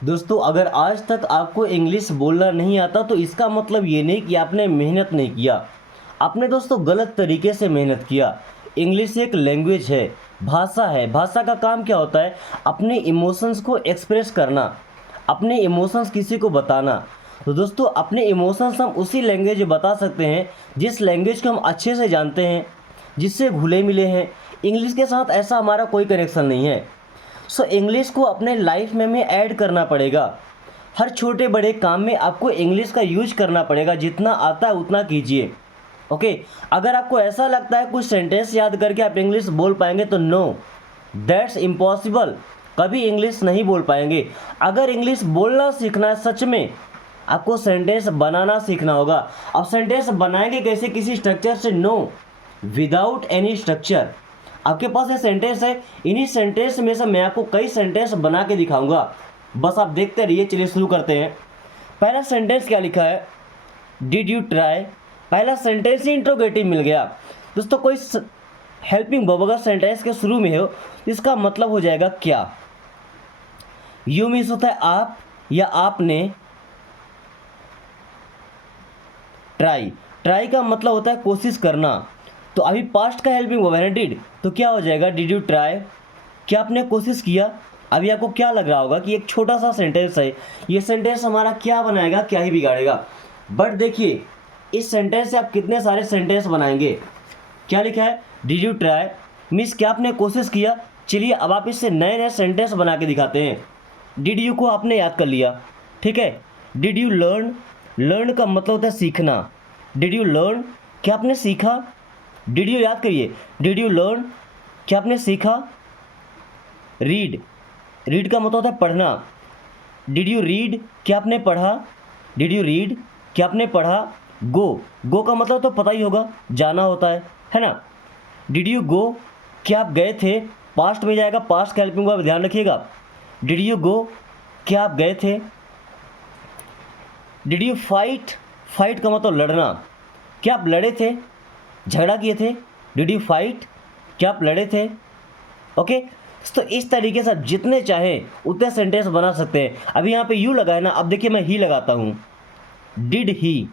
दोस्तों, अगर आज तक आपको इंग्लिश बोलना नहीं आता तो इसका मतलब ये नहीं कि आपने मेहनत नहीं किया। आपने दोस्तों गलत तरीके से मेहनत किया। इंग्लिश एक लैंग्वेज है, भाषा है। भाषा का काम क्या होता है? अपने इमोशंस को एक्सप्रेस करना, अपने इमोशंस किसी को बताना। तो दोस्तों, अपने इमोशंस हम उसी लैंग्वेज में बता सकते हैं जिस लैंग्वेज को हम अच्छे से जानते हैं, जिससे घुले मिले हैं। इंग्लिश के साथ ऐसा हमारा कोई कनेक्शन नहीं है। सो इंग्लिश को अपने लाइफ में हमें ऐड करना पड़ेगा। हर छोटे बड़े काम में आपको इंग्लिश का यूज करना पड़ेगा। जितना आता है उतना कीजिए। ओके। अगर आपको ऐसा लगता है कुछ सेंटेंस याद करके आप इंग्लिश बोल पाएंगे तो नो, दैट्स इम्पॉसिबल। कभी इंग्लिश नहीं बोल पाएंगे। अगर इंग्लिश बोलना सीखना है सच में, आपको सेंटेंस बनाना सीखना होगा। अब सेंटेंस बनाएंगे कैसे? किसी स्ट्रक्चर से? No, without any structure. आपके पास ये सेंटेंस है, इन्हीं सेंटेंस में से मैं आपको कई सेंटेंस बना के दिखाऊंगा। बस आप देखते रहिए। चलिए शुरू करते हैं। पहला सेंटेंस क्या लिखा है? Did you try. पहला सेंटेंस ही इंट्रोगेटिव मिल गया। दोस्तों, कोई हेल्पिंग वर्ब अगर सेंटेंस के शुरू में हो तो इसका मतलब हो जाएगा क्या। यू मीन्स होता है आप या आपने। ट्राई, ट्राई का मतलब होता है कोशिश करना। तो अभी पास्ट का हेल्पिंग वर्ब है ना, डिड, तो क्या हो जाएगा? Did you try. क्या आपने कोशिश किया? अभी आपको क्या लग रहा होगा कि एक छोटा सा सेंटेंस है, ये सेंटेंस हमारा क्या बनाएगा, क्या ही बिगाड़ेगा। बट देखिए, इस सेंटेंस से आप कितने सारे सेंटेंस बनाएंगे। क्या लिखा है? डिड यू ट्राई मीन्स क्या आपने कोशिश किया। चलिए अब आप इससे नए नए सेंटेंस बना के दिखाते हैं। डिड यू को आपने याद कर लिया, ठीक है। डिड यू लर्न, लर्न का मतलब होता है सीखना। डिड यू लर्न, क्या आपने सीखा। डिड यू याद करिए, डिड यू लर्न, क्या आपने सीखा। रीड, रीड का मतलब होता है पढ़ना। डिड यू रीड, क्या आपने पढ़ा। डिड यू रीड, क्या आपने पढ़ा। गो, गो का मतलब तो पता ही होगा, जाना होता है ना। डिड यू गो, क्या आप गए थे। पास्ट में जाएगा, पास्ट का हेल्पिंग वर्ब ध्यान रखिएगा। डिड यू गो, क्या आप गए थे। डिड यू फाइट, फाइट का मतलब लड़ना। क्या आप लड़े थे, झगड़ा किए थे। डिड यू फाइट, क्या आप लड़े थे। ओके। तो इस तरीके से आप जितने चाहे उतने सेंटेंस बना सकते हैं। अभी यहाँ पे यू लगा है ना, अब देखिए मैं ही लगाता हूँ। डिड ही,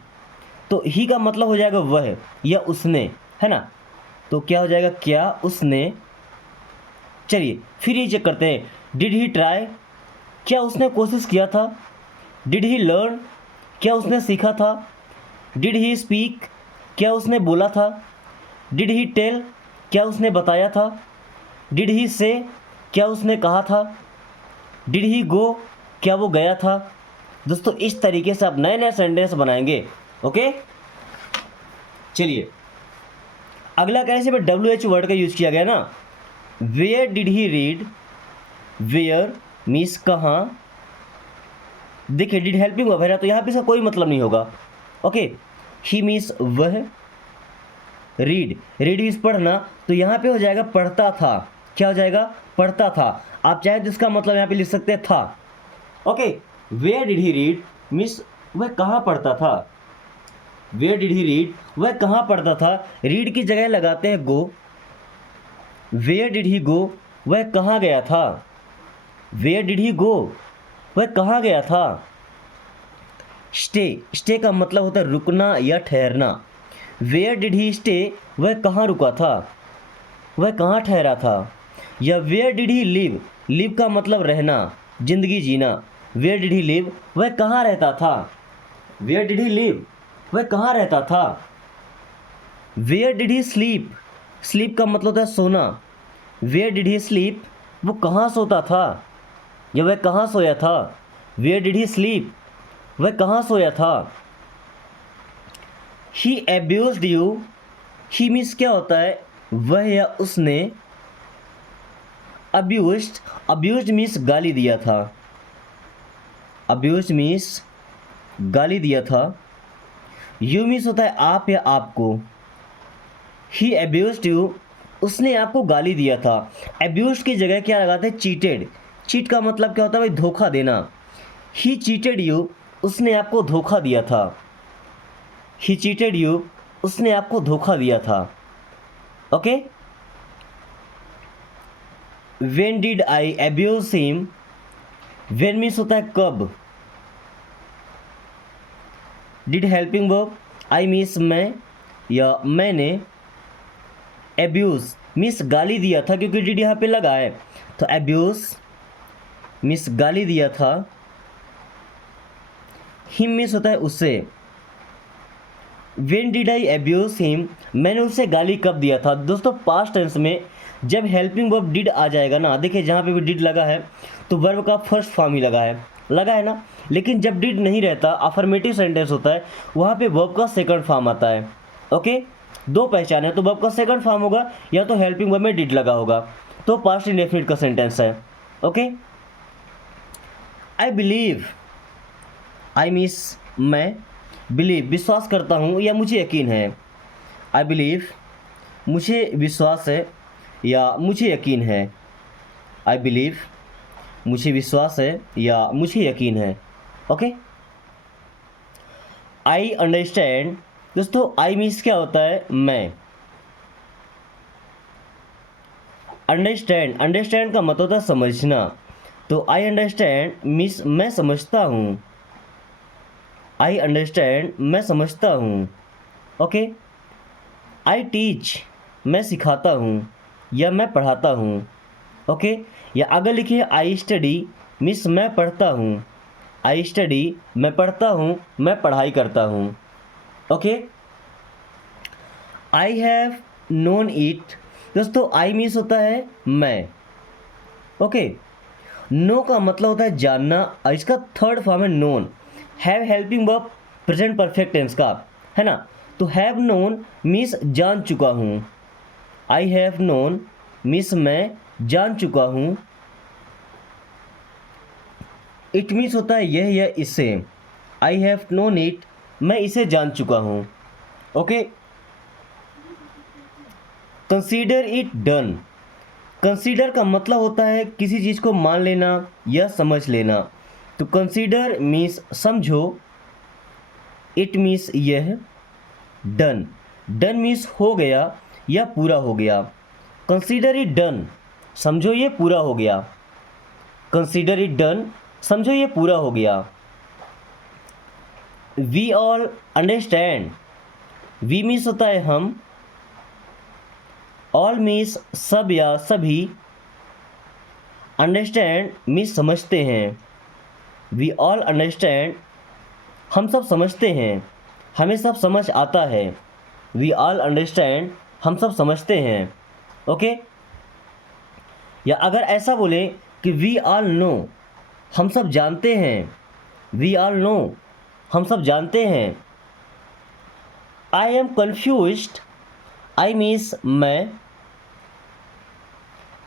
तो ही का मतलब हो जाएगा वह या उसने, है ना। तो क्या हो जाएगा? क्या उसने। चलिए फिर ये चेक करते हैं। डिड ही ट्राई, क्या उसने कोशिश किया था। डिड ही लर्न, क्या उसने सीखा था। डिड ही स्पीक, क्या उसने बोला था। डिड ही टेल, क्या उसने बताया था। डिड ही से, क्या उसने कहा था। डिड ही गो, क्या वो गया था। दोस्तों, इस तरीके से आप नए नए सेंटेंस बनाएंगे। ओके। चलिए अगला कैसे में डब्ल्यू एच वर्ड का यूज किया गया ना। Where did he read, where means कहाँ। देखिए डिड हेल्पिंग वर्ब है ना, तो यहाँ पे इसका कोई मतलब नहीं होगा। ओके। ही मीन्स वह। रीड, रीड मीन्स पढ़ना, तो यहाँ पे हो जाएगा पढ़ता था। क्या हो जाएगा? पढ़ता था। आप चाहे तो इसका मतलब यहाँ पे लिख सकते हैं था। Okay. Where did he read means वह कहाँ पढ़ता था। वेयर डिड ही रीड, वह कहाँ पढ़ता था। रीड की जगह लगाते हैं गो। वेयर डिड ही गो, वह कहाँ गया था। वेयर डिड ही गो, वह कहाँ गया था। स्टे, स्टे का मतलब होता है रुकना या ठहरना। वेयर डिड ही स्टे, वह कहाँ रुका था, वह कहाँ ठहरा था। या where did he live, live का मतलब रहना, जिंदगी जीना। वेयर डिड ही लिव, वह कहाँ रहता था। वेयर डिड ही लिव, वह कहाँ रहता था। Where did he sleep, sleep का मतलब होता है सोना। वेयर डिड ही स्लीप, वो कहाँ सोता था या वह कहाँ सोया था। वेयर डिड ही स्लीप, वह कहाँ सोया था। ही एब्यूज्ड यू, ही मीन्स क्या होता है? वह या उसने। अब्यूज्ड, अब्यूज्ड मीन्स गाली दिया था। अब्यूज्ड मीन्स गाली दिया था। यू मीन्स होता है आप या आपको। ही एब्यूज्ड यू, उसने आपको गाली दिया था। एब्यूज्ड की जगह क्या लगाते हैं? चीटेड। चीट का मतलब क्या होता है भाई? धोखा देना। ही चीटेड यू, उसने आपको धोखा दिया था। ही चीटेड यू, उसने आपको धोखा दिया था। Okay. When did I abuse him, when means होता है कब। Did helping verb I means मैं या मैंने। एब्यूज़ मीन्स गाली दिया था, क्योंकि डिड यहाँ पे लगा है, तो एब्यूज़ मीन्स गाली दिया था। हिम मीन्स होता है उससे। When did I abuse him, मैंने उसे गाली कब दिया था। दोस्तों पास्ट टेंस में जब हेल्पिंग वर्ब डिड आ जाएगा ना, देखिए जहाँ पे भी डिड लगा है तो वर्ब का फर्स्ट फॉर्म ही लगा है ना। लेकिन जब डिड नहीं रहता, अफर्मेटिव सेंटेंस होता है, वहाँ पे वर्ब का सेकंड फॉर्म आता है। ओके, दो पहचान है, तो वर्ब का सेकंड फॉर्म होगा या तो हेल्पिंग वर्ब में डिड लगा होगा, तो पास्ट इंडेफिनिट का सेंटेंस है। Okay, I believe, I means मैं, बिलीव विश्वास करता हूँ या मुझे यकीन है। आई बिलीव मुझे विश्वास है या मुझे यकीन है। आई बिलीव मुझे विश्वास है या मुझे यकीन है। ओके, आई अंडरस्टैंड, दोस्तों आई मीन्स क्या होता है, मैं। अंडरस्टैंड का मतलब होता है समझना, तो आई अंडरस्टैंड मीन्स मैं समझता हूँ। आई अंडरस्टैंड मैं समझता हूँ। ओके, आई टीच मैं सिखाता हूँ या मैं पढ़ाता हूँ। ओके, या अगर लिखिए आई स्टडी मीन्स मैं पढ़ता हूँ। आई स्टडी मैं पढ़ता हूँ, मैं पढ़ाई करता हूँ। Okay, I have known it, दोस्तों आई मीन्स होता है मैं। ओके, नो का मतलब होता है जानना, और इसका थर्ड फॉर्म है known. Have helping verb present perfect tense का है ना, तो हैव नोन मीन्स जान चुका हूँ। आई हैव नोन मीन्स मैं जान चुका हूँ। इट मीन्स होता है यह या इससे। आई हैव नोन इट, मैं इसे जान चुका हूँ। Okay, consider it done, consider का मतलब होता है किसी चीज़ को मान लेना या समझ लेना, तो कंसीडर मीन्स समझो, इट मीन्स यह, डन मीन्स हो गया या पूरा हो गया। कंसीडर इट डन, समझो ये पूरा हो गया। कंसीडर इट डन, समझो ये पूरा हो गया। We all understand, we means होता है हम, ऑल मीन्स सब या सभी, अंडरस्टैंड मीन्स समझते हैं। वी ऑल अंडरस्टैंड, हम सब समझते हैं, हमें सब समझ आता है। वी ऑल अंडरस्टैंड, हम सब समझते हैं। ओके, या अगर ऐसा बोले कि वी ऑल नो, हम सब जानते हैं। वी ऑल नो, हम सब जानते हैं। I M confused, I means मैं,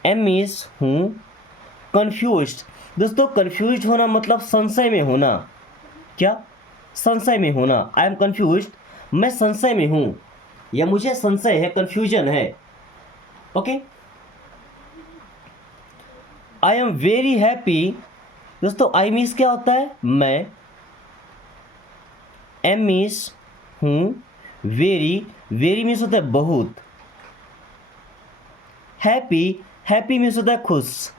एम मीन्स हूँ, कन्फ्यूज्ड, दोस्तों कन्फ्यूज्ड होना मतलब संशय में होना। क्या? संशय में होना। आई एम कन्फ्यूज्ड, मैं संशय में हूँ या मुझे संशय है, कन्फ्यूजन है। Okay, I am very happy, दोस्तों आई मीन्स क्या होता है, मैं, एम मीन्स हूँ, वेरी मीन्स होता है बहुत, हैप्पी मीन्स होता है खुश।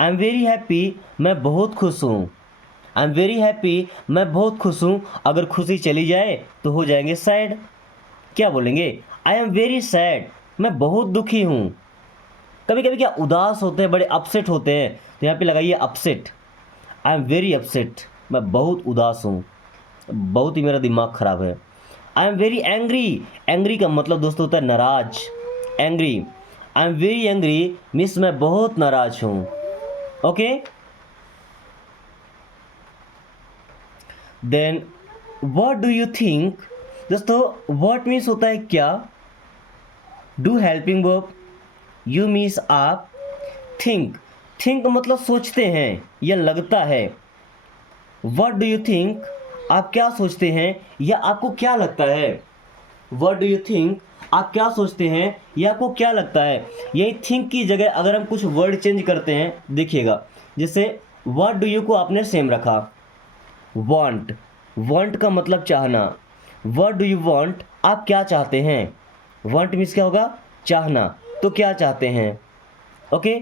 आई एम वेरी हैप्पी, मैं बहुत खुश हूँ। आई एम वेरी हैप्पी, मैं बहुत खुश हूँ। अगर खुशी चली जाए तो हो जाएंगे सैड। क्या बोलेंगे? आई एम वेरी सैड, मैं बहुत दुखी हूँ। कभी कभी क्या उदास होते हैं, बड़े अपसेट होते हैं, तो यहाँ पे लगाइए upset. I am very upset, मैं बहुत उदास हूँ, बहुत ही मेरा दिमाग ख़राब है। आई एम वेरी एंग्री का मतलब दोस्तों होता है नाराज, angry. I am very angry means मैं बहुत नाराज हूँ। Okay, then what do you think, दोस्तों व्हाट मीन्स होता है क्या, do helping verb, you means आप, थिंक मतलब सोचते हैं या लगता है। व्हाट डू यू थिंक, आप क्या सोचते हैं या आपको क्या लगता है। व्हाट डू यू थिंक, आप क्या सोचते हैं या आपको क्या लगता है। यही थिंक की जगह अगर हम कुछ वर्ड चेंज करते हैं, देखिएगा, जैसे व्हाट डू यू को आपने सेम रखा, वांट का मतलब चाहना। व्हाट डू यू वांट, आप क्या चाहते हैं। वांट मीन्स क्या होगा, चाहना, तो क्या चाहते हैं। Okay,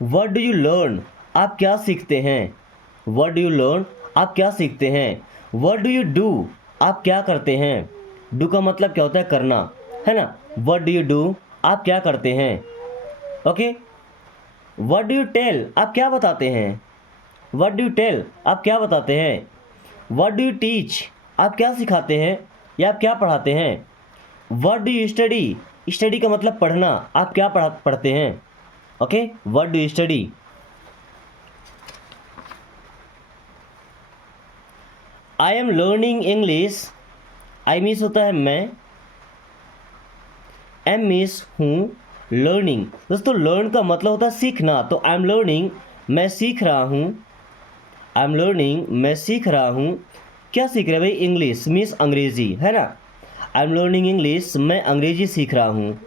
what do you learn, आप क्या सीखते हैं? What do you learn? आप क्या सीखते हैं? What do you do? आप क्या करते हैं? डू का मतलब क्या होता है? करना, है ना। What do you do? आप क्या करते हैं? Okay. What do you tell? आप क्या बताते हैं? What do you tell? आप क्या बताते हैं? What do you teach? आप क्या सिखाते हैं या आप क्या पढ़ाते हैं? What do you study? Study का मतलब पढ़ना, आप क्या पढ़ते हैं? Okay, what do you study? I am learning English. I means होता है मैं, एम मीन्स हूँ, लर्निंग दोस्तों लर्न का मतलब होता है सीखना, तो आई एम लर्निंग मैं सीख रहा हूँ, आई एम लर्निंग मैं सीख रहा हूँ। क्या सीख रहे हैं भाई? इंग्लिश मीन्स अंग्रेजी, है ना। आई एम लर्निंग इंग्लिश मैं अंग्रेजी सीख रहा हूँ।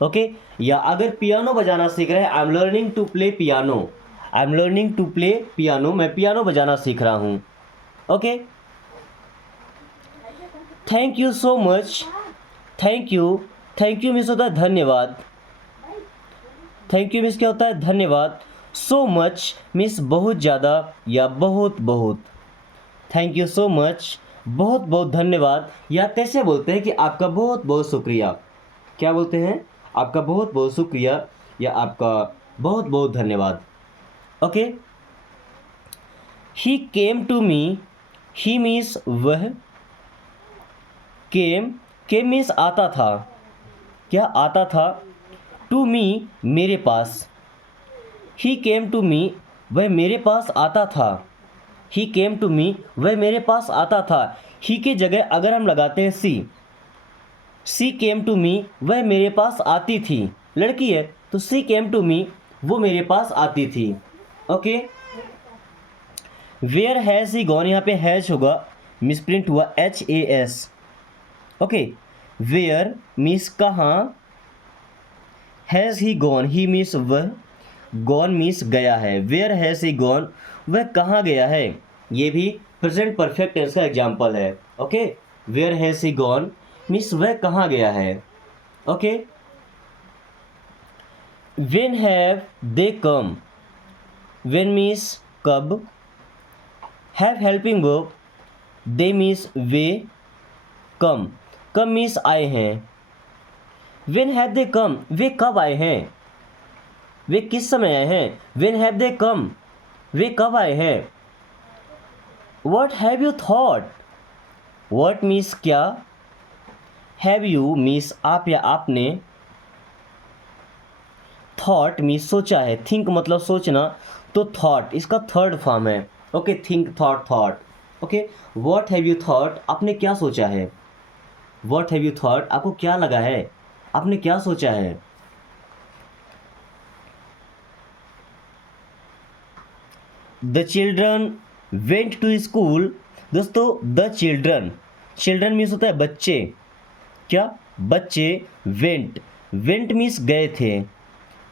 ओके। या अगर पियानो बजाना सीख रहे हैं, I am learning to play piano, I am learning to play piano, मैं पियानो बजाना सीख रहा हूँ। Okay. Thank you so much. Thank you means होता है धन्यवाद। थैंक यू मीन्स क्या होता है? धन्यवाद। सो मच मीन्स बहुत ज़्यादा या बहुत बहुत। थैंक यू सो मच, बहुत बहुत धन्यवाद। या कैसे बोलते हैं कि आपका बहुत बहुत शुक्रिया। क्या बोलते हैं? आपका बहुत बहुत शुक्रिया या आपका बहुत बहुत धन्यवाद। Okay. He came to me, he means वह, केम मीन्स आता था, क्या आता था? टू मी मेरे पास, ही केम टू मी वह मेरे पास आता था, ही केम टू मी वह मेरे पास आता था। ही के जगह अगर हम लगाते हैं सी केम टू मी वह मेरे पास आती थी, लड़की है तो सी केम टू मी वो मेरे पास आती थी। Okay. Where has he gone, यहाँ पे हैज़ होगा, मिसप्रिंट हुआ HAS। ओके। वेयर मीन्स कहाँ, has he gone, he means वह, गॉन मीन्स गया है। वेयर हैज़ ही गॉन वह कहाँ गया है, ये भी प्रेजेंट परफेक्ट टेंस का एग्जाम्पल है। Okay. Where has he gone means वह कहाँ गया है। Okay. When have they come, when means कब, have helping verb, they means वे, कम मीन्स आए हैं। व्हेन हैव दे कम वे कब आए हैं, वे किस समय आए हैं? व्हेन हैव दे कम वे कब आए हैं। What have you thought, what means क्या, हैव यू मीन्स आप या आपने, थॉट मीन्स सोचा है, थिंक मतलब सोचना, तो थॉट इसका थर्ड फॉर्म है। Okay, think thought. Okay. What have you thought, आपने क्या सोचा है? व्हाट हैव यू थॉट आपको क्या लगा है, आपने क्या सोचा है? The children went to school, दोस्तों द चिल्ड्रन मीन्स होता है बच्चे, क्या? बच्चे। वेंट मीन्स गए थे,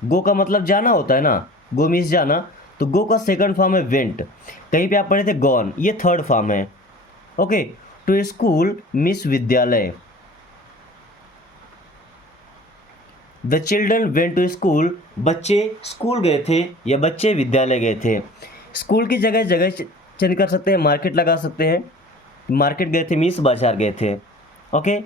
गो का मतलब जाना होता है ना, गो मीन्स जाना, तो गो का सेकंड फॉर्म है वेंट। कहीं पे आप पढ़े थे गॉन, ये थर्ड फॉर्म है। ओके। टू स्कूल मीन्स विद्यालय। The children went to school, बच्चे स्कूल गए थे या बच्चे विद्यालय गए थे। स्कूल की जगह चेंज कर सकते हैं, मार्केट लगा सकते हैं। मार्केट गए थे मीन्स बाजार गए थे। ओके।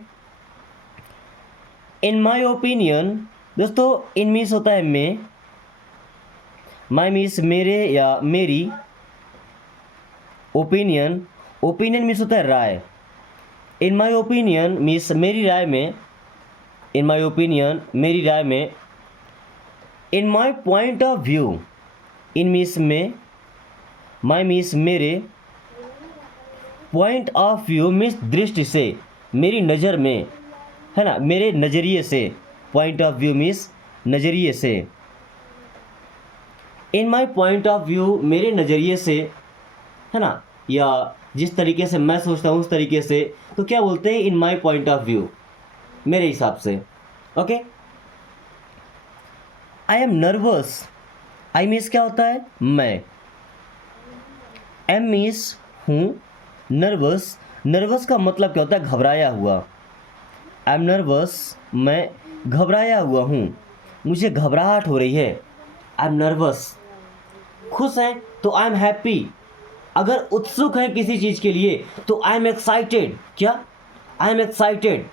इन माई ओपिनियन, दोस्तों इन मीन्स होता है मैं, माई मीन्स मेरे या मेरी, ओपिनियन मीन्स होता है राय। इन माई ओपिनियन मीन्स मेरी राय में, इन माई ओपिनियन मेरी राय में। In my point of view, in means में, माई मीन्स मेरे, पॉइंट ऑफ व्यू मीन्स दृष्टि से, मेरी नज़र में, है ना, मेरे नज़रिए से। पॉइंट ऑफ व्यू मीन्स नज़रिए से। इन माई पॉइंट ऑफ व्यू मेरे नज़रिए से, है ना, या जिस तरीके से मैं सोचता हूँ उस तरीके से, तो क्या बोलते हैं? इन माई पॉइंट ऑफ व्यू, मेरे हिसाब से। Okay. I M nervous, I means क्या होता है? मैं। एम मीन्स हूँ, नर्वस का मतलब क्या होता है? घबराया हुआ। आई एम नर्वस, मैं घबराया हुआ हूँ, मुझे घबराहट हो रही है। I am nervous. खुश हैं तो आई एम हैप्पी, अगर उत्सुक हैं किसी चीज़ के लिए तो आई एम एक्साइटेड, क्या, आई एम एक्साइटेड,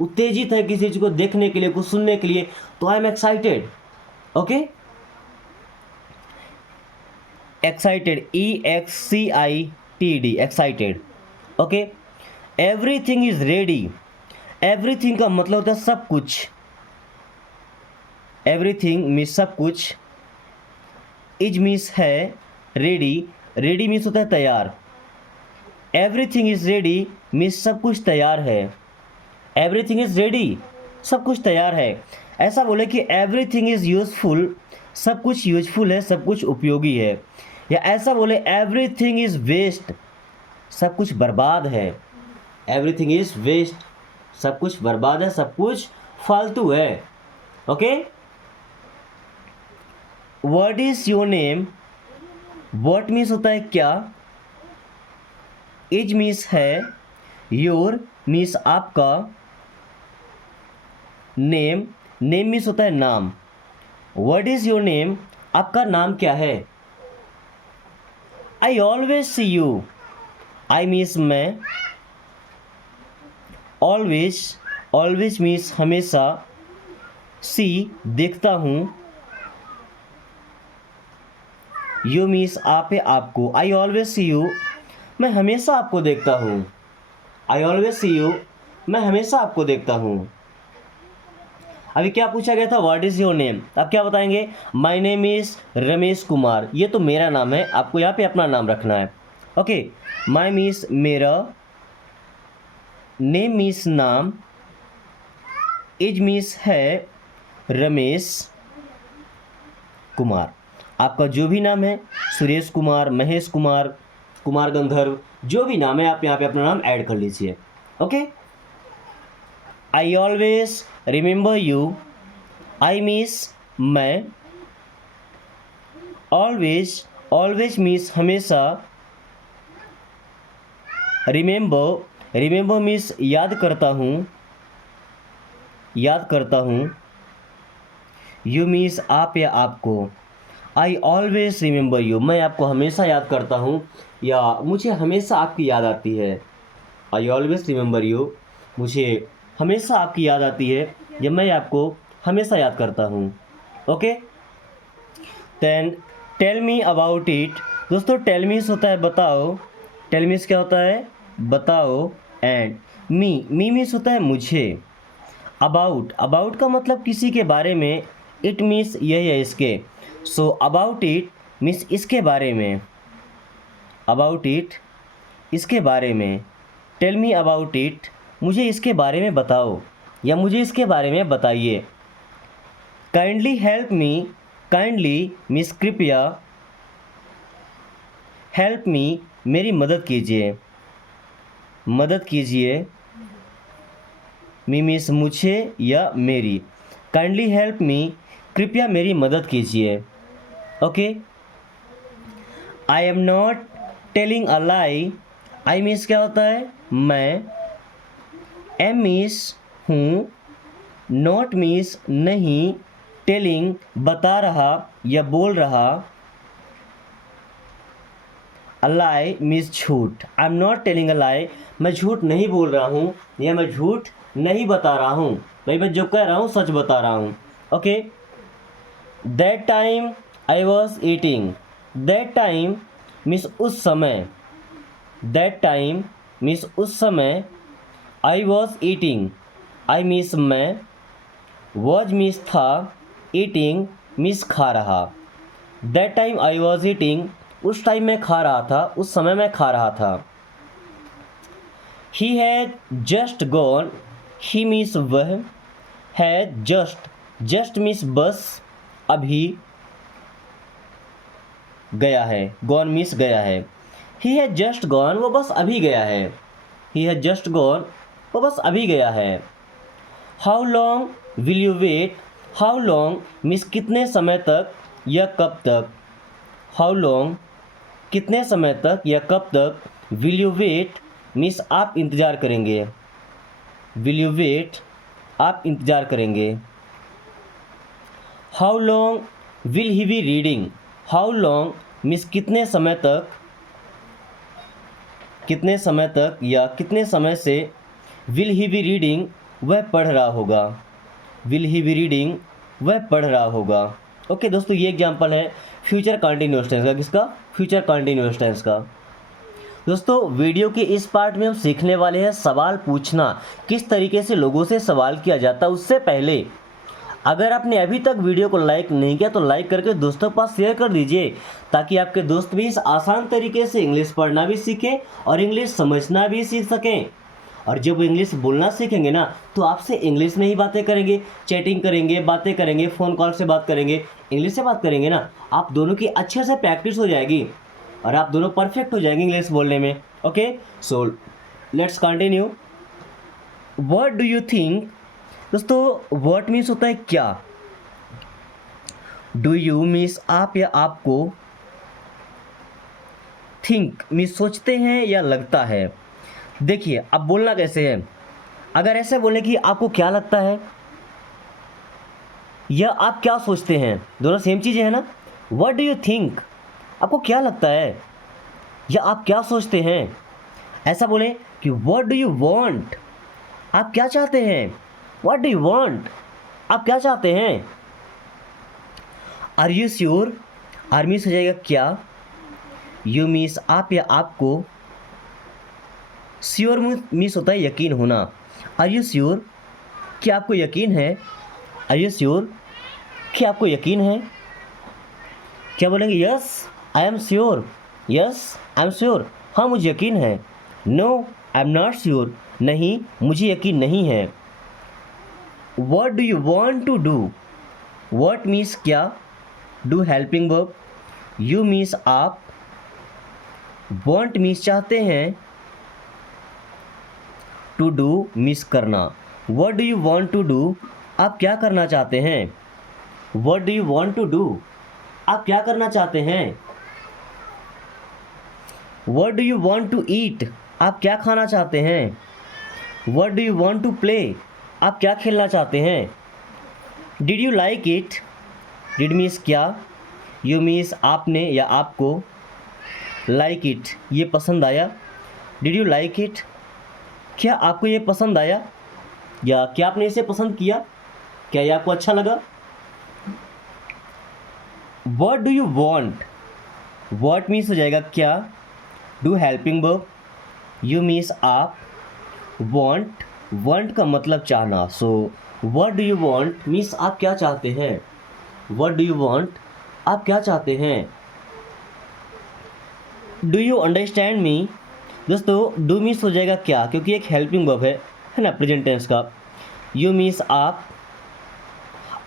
उत्तेजित है किसी चीज़ को देखने के लिए, कुछ सुनने के लिए तो I am excited. Okay, excited, EXCITED, excited. Okay, everything is ready, everything का मतलब होता है सब कुछ, एवरीथिंग मीन्स सब कुछ, इज मीन्स है, रेडी, रेडी मीन्स होता है तैयार, एवरीथिंग इज रेडी मीन्स सब कुछ तैयार है, एवरीथिंग इज रेडी, सब कुछ तैयार है। ऐसा बोले कि एवरीथिंग इज यूजफुल, सब कुछ यूजफुल है, सब कुछ उपयोगी है। या ऐसा बोले एवरीथिंग इज वेस्ट, सब कुछ बर्बाद है, एवरीथिंग इज वेस्ट, सब कुछ बर्बाद है, सब कुछ फालतू है। Okay, what is your name, what means होता है क्या, इज मीन्स है, योर मीन्स आपका, नेम, नेम मीन्स होता है नाम, व्हाट इज योर नेम, आपका नाम क्या है। I always see you, I means मैं, ऑलवेज, ऑलवेज मीन्स हमेशा, सी देखता हूँ, यू मीन्स आप है आपको, आई ऑलवेज सी यू, मैं हमेशा आपको देखता हूँ, आई ऑलवेज सी यू, मैं हमेशा आपको देखता हूँ। अभी क्या पूछा गया था, व्हाट इज़ योर नेम, आप क्या बताएंगे, my name is Ramesh Kumar, ये तो मेरा नाम है, आपको यहाँ पे अपना नाम रखना है। ओके, माई मीन्स मेरा, नेम मीन्स नाम, इज मीन्स है, रमेश कुमार, आपका जो भी नाम है, सुरेश कुमार, महेश कुमार, कुमार गंधर्व, जो भी नाम है आप यहाँ पे अपना नाम ऐड कर लीजिए। Okay, I always remember you, I means मैं, ऑलवेज, ऑलवेज मीन्स हमेशा, रिमेंबर, रिमेंबर मीन्स याद करता हूँ, याद करता हूँ, यू मीन्स आप या आपको, आई ऑलवेज रिमेंबर यू, मैं आपको हमेशा याद करता हूँ या मुझे हमेशा आपकी याद आती है, आई ऑलवेज रिमेंबर यू, मुझे हमेशा आपकी याद आती है या मैं आपको हमेशा याद करता हूँ। Okay, then tell me about it, दोस्तों टेल मीन्स होता है बताओ, टेल मीन्स क्या होता है, बताओ, एंड मी, मी मीन्स होता है मुझे, अबाउट, अबाउट का मतलब किसी के बारे में, इट मीन्स यही है इसके, सो अबाउट इट मीन्स इसके बारे में, अबाउट इट इसके बारे में, टेल मी अबाउट इट मुझे इसके बारे में बताओ या मुझे इसके बारे में बताइए। Kindly help me, kindly means कृपया, हेल्प मी मेरी मदद कीजिए, मदद कीजिए, मी मीन्स मुझे या मेरी, काइंडली हेल्प मी कृपया मेरी मदद कीजिए। Okay, I am not telling a lie, I means क्या होता है मैं, एम मीन्स हूँ, नॉट मीन्स नहीं, टेलिंग बता रहा या बोल रहा, अ लाई मीन्स झूठ, I am not telling a lie, मैं झूठ नहीं बोल रहा हूँ या मैं झूठ नहीं बता रहा हूँ, भाई मैं जो कह रहा हूँ सच बता रहा हूँ। Okay, that time I was eating, that time means उस समय, दैट टाइम मीन्स उस समय, I was eating, I means मैं, वॉज मीन्स था, ईटिंग मीन्स खा रहा, that time I was eating उस टाइम मैं खा रहा था, उस समय मैं खा रहा था। He had just gone, he means वह, हैड जस्ट, जस्ट मीन्स बस, अभी, गया है, गॉन मीन्स गया है, ही हैड जस्ट गॉन वो बस अभी गया है, ही हैड जस्ट गॉन वो बस अभी गया है। How long will you wait, how long means कितने समय तक या कब तक, हाउ लॉन्ग कितने समय तक या कब तक, विल यू वेट मीन्स आप इंतज़ार करेंगे, विल यू वेट आप इंतज़ार करेंगे। How long will he be reading, how long means कितने समय तक या कितने समय से विल ही बी रीडिंग, वह पढ़ रहा होगा। विल ही बी रीडिंग, वह पढ़ रहा होगा। ओके दोस्तों, ये एग्जांपल है फ्यूचर कंटिन्यूअस टेंस का। किसका? फ्यूचर कंटिन्यूअस टेंस का। दोस्तों वीडियो के इस पार्ट में हम सीखने वाले हैं सवाल पूछना, किस तरीके से लोगों से सवाल किया जाता है। उससे पहले अगर आपने अभी तक वीडियो को लाइक नहीं किया तो लाइक करके दोस्तों के पास शेयर कर दीजिए, ताकि आपके दोस्त भी इस आसान तरीके से इंग्लिश पढ़ना भी सीखें और इंग्लिश समझना भी सीख सकें। और जब वो इंग्लिश बोलना सीखेंगे ना, तो आपसे इंग्लिश में ही बातें करेंगे, चैटिंग करेंगे, बातें करेंगे, फ़ोन कॉल से बात करेंगे, इंग्लिश से बात करेंगे ना, आप दोनों की अच्छे से प्रैक्टिस हो जाएगी और आप दोनों परफेक्ट हो जाएंगे इंग्लिश बोलने में। Okay, so let's continue. What do you think? दोस्तों व्हाट मीन्स होता है क्या। डू यू मीन्स आप या आपको, थिंक मीन्स सोचते हैं या लगता है। देखिए अब बोलना कैसे है, अगर ऐसे बोले कि आपको क्या लगता है या आप क्या सोचते हैं, दोनों सेम चीज़ें हैं ना। व्हाट डू यू थिंक, आपको क्या लगता है या आप क्या सोचते हैं। ऐसा बोले कि व्हाट डू यू वांट, आप क्या चाहते हैं। व्हाट डू यू वांट, आप क्या चाहते हैं। Are you sure, are means हो जाएगा क्या, यू मीन्स आप या आपको, श्योर मीन्स होता है यकीन होना। आर यू श्योर, क्या आपको यकीन है। आर यू श्योर, क्या आपको यकीन है। क्या बोलेंगे, yes I am sure, yes I am sure, हाँ मुझे यकीन है। No I am not sure, नहीं मुझे यकीन नहीं है। What do you want to do, what means क्या, do helping verb, you means आप, वांट मीन्स चाहते हैं, टू डू मीन्स करना। What do you want to do, आप क्या करना चाहते हैं। What do you want to do, आप क्या करना चाहते हैं। What do you want to eat, आप क्या खाना चाहते हैं। What do you want to play, आप क्या खेलना चाहते हैं। Did you like it, did means क्या, यू मीन्स आपने या आपको, लाइक इट ये पसंद आया। डिड यू लाइक इट, क्या आपको ये पसंद आया या क्या आपने इसे पसंद किया, क्या ये आपको अच्छा लगा। What do you want, what means हो जाएगा क्या, do helping verb, you means आप, वांट वांट का मतलब चाहना। So what do you want means आप क्या चाहते हैं। व्हाट डू यू वांट, आप क्या चाहते हैं। डू यू अंडरस्टैंड मी, दोस्तों डू मीन्स हो जाएगा क्या, क्योंकि एक हेल्पिंग वर्ब है ना प्रेजेंट टेंस का। यू मीन्स आप,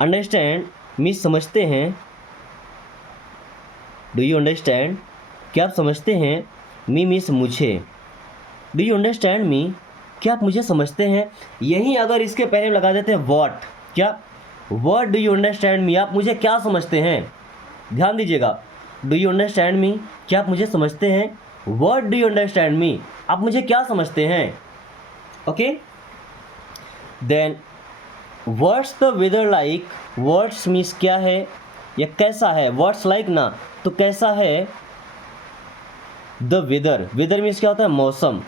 अंडरस्टैंड मीन्स समझते हैं। डू यू अंडरस्टैंड, क्या आप समझते हैं। मी मीन्स मुझे। डू यू अंडरस्टैंड मी, क्या आप मुझे समझते हैं। यहीं अगर इसके पहले लगा देते हैं व्हाट, क्या what do you understand me, आप मुझे क्या समझते हैं। ध्यान दीजिएगा, डू यू अंडरस्टैंड मी, क्या आप मुझे समझते हैं। What do you understand me, आप मुझे क्या समझते हैं। Okay, then what's the weather like, what's means क्या है या कैसा है। व्हाट्स लाइक ना, तो कैसा है। द वेदर, वेदर मीन्स क्या होता है, मौसम।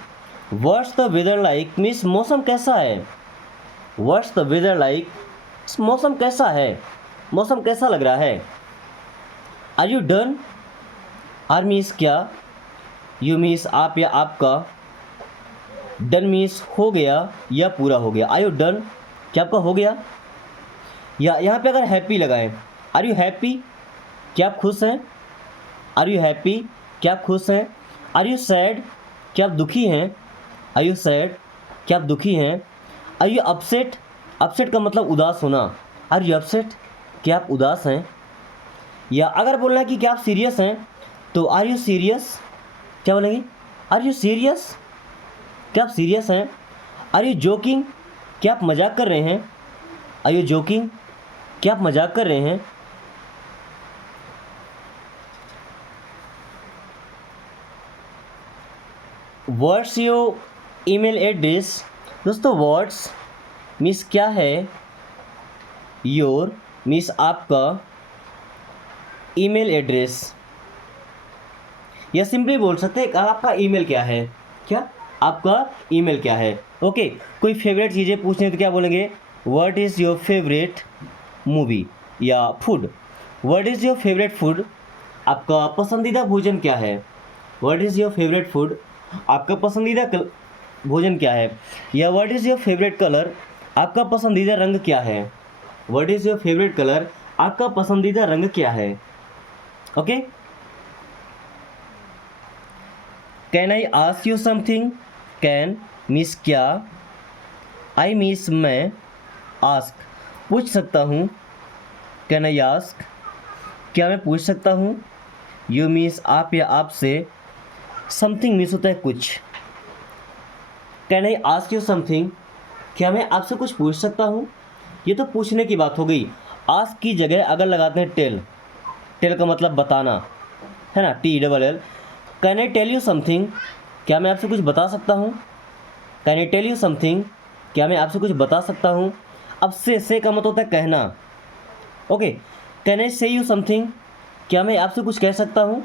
What's the weather like means मौसम कैसा है। व्हाट्स द वेदर लाइक, मौसम कैसा है, मौसम कैसा लग रहा है। Are you done, are means क्या, यू मीन्स आप या आपका, डन मीन्स हो गया या पूरा हो गया। आर यू डन, क्या आपका हो गया। या यहाँ पे अगर हैप्पी लगाएं, आर यू हैप्पी, क्या आप खुश हैं। आर यू हैप्पी, क्या आप खुश हैं। आर यू सैड, क्या आप दुखी हैं। आर यू सैड, क्या आप दुखी हैं। आर यू अपसेट, अपसेट का मतलब उदास होना। आर यू अपसेट, क्या आप उदास हैं। या अगर बोलना है कि क्या आप सीरियस हैं, तो आर यू सीरियस, क्या बोलेंगे, आर यू सीरियस, क्या आप सीरियस हैं। आर यू जोकिंग, क्या आप मजाक कर रहे हैं। आर यू जोकिंग, क्या आप मजाक कर रहे हैं। व्हाट्स योर ईमेल एड्रेस, दोस्तों व्हाट्स मीन्स क्या है, योर मीन्स आपका, ईमेल एड्रेस या सिंपली बोल सकते हैं आपका ईमेल क्या है, क्या आपका ईमेल क्या है। ओके, कोई फेवरेट चीज़ें पूछनी तो क्या बोलेंगे, what is your favourite movie या food. What is your favourite food, आपका पसंदीदा भोजन क्या है। What is your favourite food, आपका पसंदीदा भोजन क्या है। या what is your favourite colour, आपका पसंदीदा रंग क्या है। What is your favourite colour, आपका पसंदीदा रंग क्या है। Okay, can I ask you something, can means क्या, आई मीन्स मैं, आस्क पूछ सकता हूँ, कैन आई आस्क क्या मैं पूछ सकता हूँ, यू मीन्स आप या आपसे, समथिंग मीन्स होता है कुछ। Can I ask you something, क्या मैं आपसे कुछ पूछ सकता हूँ, ये तो पूछने की बात हो गई। आस्क की जगह अगर लगाते हैं टेल, टेल का मतलब बताना है ना, TELL। Can I tell you something, क्या मैं आपसे कुछ बता सकता हूँ। Can I tell you something, क्या मैं आपसे कुछ बता सकता हूँ। अब से का मतलब होता है कहना। ओके, कैन आई से यू समथिंग, क्या मैं आपसे कुछ कह सकता हूँ।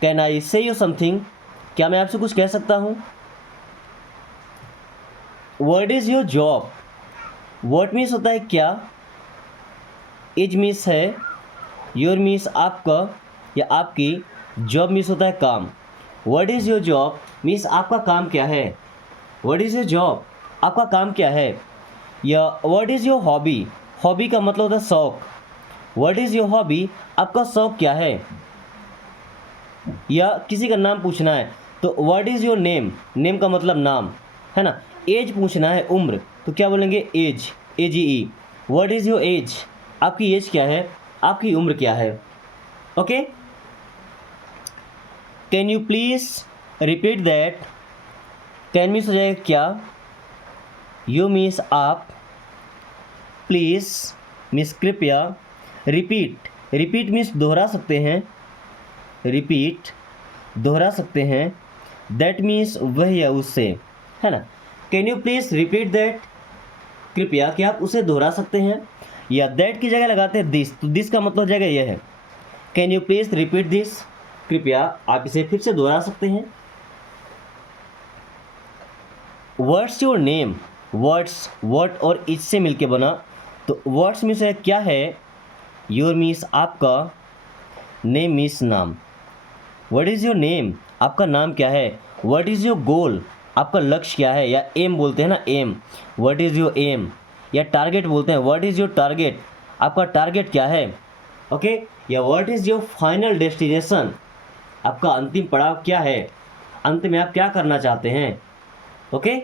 कैन आई से यू समथिंग, क्या मैं आपसे कुछ कह सकता हूँ। What is your job, what means होता है क्या, इज मीन्स है, योर मीन्स आपका या आपकी, जॉब मीन्स होता है काम। What is your job means आपका काम क्या है। व्हाट इज़ योर जॉब, आपका काम क्या है। या what is your hobby, hobby का मतलब होता है शौक। व्हाट इज़ योर हॉबी, आपका शौक क्या है। या किसी का नाम पूछना है तो what is your name, name का मतलब नाम है ना। एज पूछना है, उम्र, तो क्या बोलेंगे age, AGE। What is your age, आपकी एज क्या है, आपकी उम्र क्या है। Okay, can you please repeat that, can means हो जाएगा क्या, यू मीन्स आप, प्लीज़ मीन्स कृपया, रिपीट, रिपीट मीन्स दोहरा सकते हैं, रिपीट दोहरा सकते हैं, दैट मीन्स वह या उससे है ना। Can you please repeat that, कृपया क्या आप उसे दोहरा सकते हैं। या दैट की जगह लगाते हैं दिस, तो दिस का मतलब हो जाएगा यह है। Can you please repeat this, कृपया आप इसे फिर से दोहरा सकते हैं। What's your name, words word और इज से मिलके बना, तो वर्ड्स में से क्या है, योर मीन्स आपका, नेम मीन्स नाम। व्हाट इज़ योर नेम, आपका नाम क्या है। व्हाट इज़ योर गोल, आपका लक्ष्य क्या है, या एम बोलते हैं ना, aim. What is your aim, या टारगेट बोलते हैं, व्हाट इज़ योर टारगेट, आपका टारगेट क्या है। ओके, या what is your final destination, आपका अंतिम पड़ाव क्या है, अंत में आप क्या करना चाहते हैं। Okay,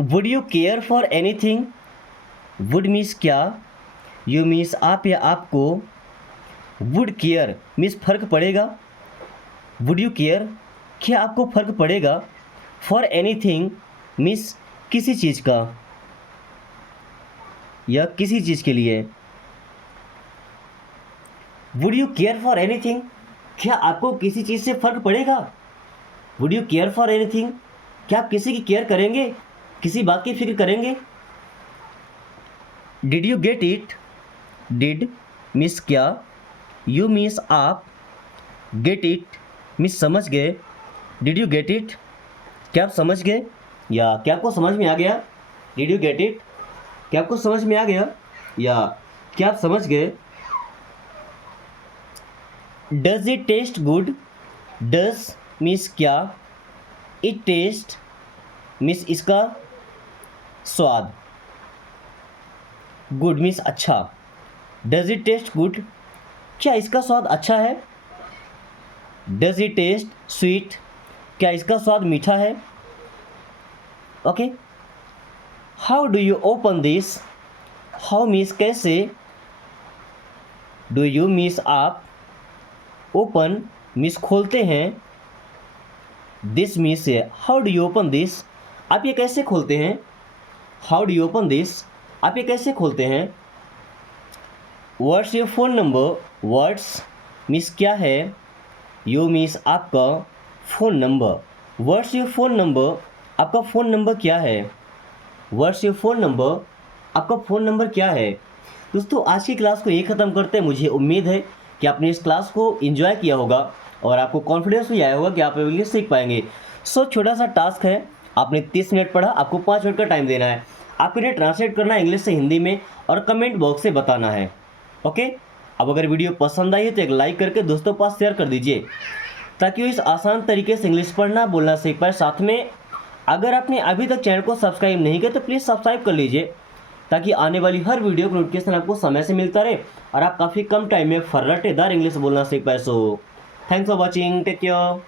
would you care for anything, would means क्या, यू मीन्स आप या आपको, वुड केयर मीन्स फर्क पड़ेगा। वुड यू केयर, क्या आपको फर्क पड़ेगा। फॉर एनीथिंग मीन्स किसी चीज़ का या किसी चीज़ के लिए। Would you care for anything, क्या आपको किसी चीज़ से फ़र्क पड़ेगा। Would you care for anything, क्या आप किसी की केयर करेंगे, किसी बात की फिक्र करेंगे। Did you get it, did means क्या, यू मीन्स आप, गेट इट मीन्स समझ गए। डिड यू गेट इट, क्या आप समझ गए, या क्या आपको समझ में आ गया। डिड यू गेट इट, क्या आपको समझ में आ गया, या क्या आप समझ गए। Does it taste good, does means क्या, इट टेस्ट मीन्स इसका स्वाद, गुड मीन्स अच्छा। डज इट टेस्ट गुड, क्या इसका स्वाद अच्छा है। डज इट टेस्ट स्वीट, क्या इसका स्वाद मीठा है। Okay, how do you open this, how means कैसे, डू यू मीन्स आप, ओपन मीन्स खोलते हैं, this means how do you open this, आप ये कैसे खोलते हैं। How do you open this, आप ये कैसे खोलते हैं। What's your phone number, what's means क्या है, यू मीन्स आपका, phone number, what's your phone number, आपका फ़ोन नंबर क्या है। व्हाट्स योर फ़ोन नंबर, आपका फ़ोन नंबर क्या है। दोस्तों आज की क्लास को ये ख़त्म करते हैं। मुझे उम्मीद है कि आपने इस क्लास को एंजॉय किया होगा और आपको कॉन्फिडेंस भी आया होगा कि आप इंग्लिश सीख पाएंगे। सो छोटा सा टास्क है, आपने 30 मिनट पढ़ा, आपको 5 मिनट का टाइम देना है, आपको इन्हें ट्रांसलेट करना है इंग्लिश से हिंदी में और कमेंट बॉक्स से बताना है। ओके, अब अगर वीडियो पसंद आई है तो एक लाइक करके दोस्तों के पास शेयर कर दीजिए ताकि वो इस आसान तरीके से इंग्लिश पढ़ना बोलना सीख पाए। साथ में अगर आपने अभी तक चैनल को सब्सक्राइब नहीं किया तो प्लीज़ सब्सक्राइब कर लीजिए ताकि आने वाली हर वीडियो का नोटिफिकेशन आपको समय से मिलता रहे और आप काफ़ी कम टाइम में फर्राटेदार इंग्लिश बोलना सीख पाए। So thanks for watching, take care.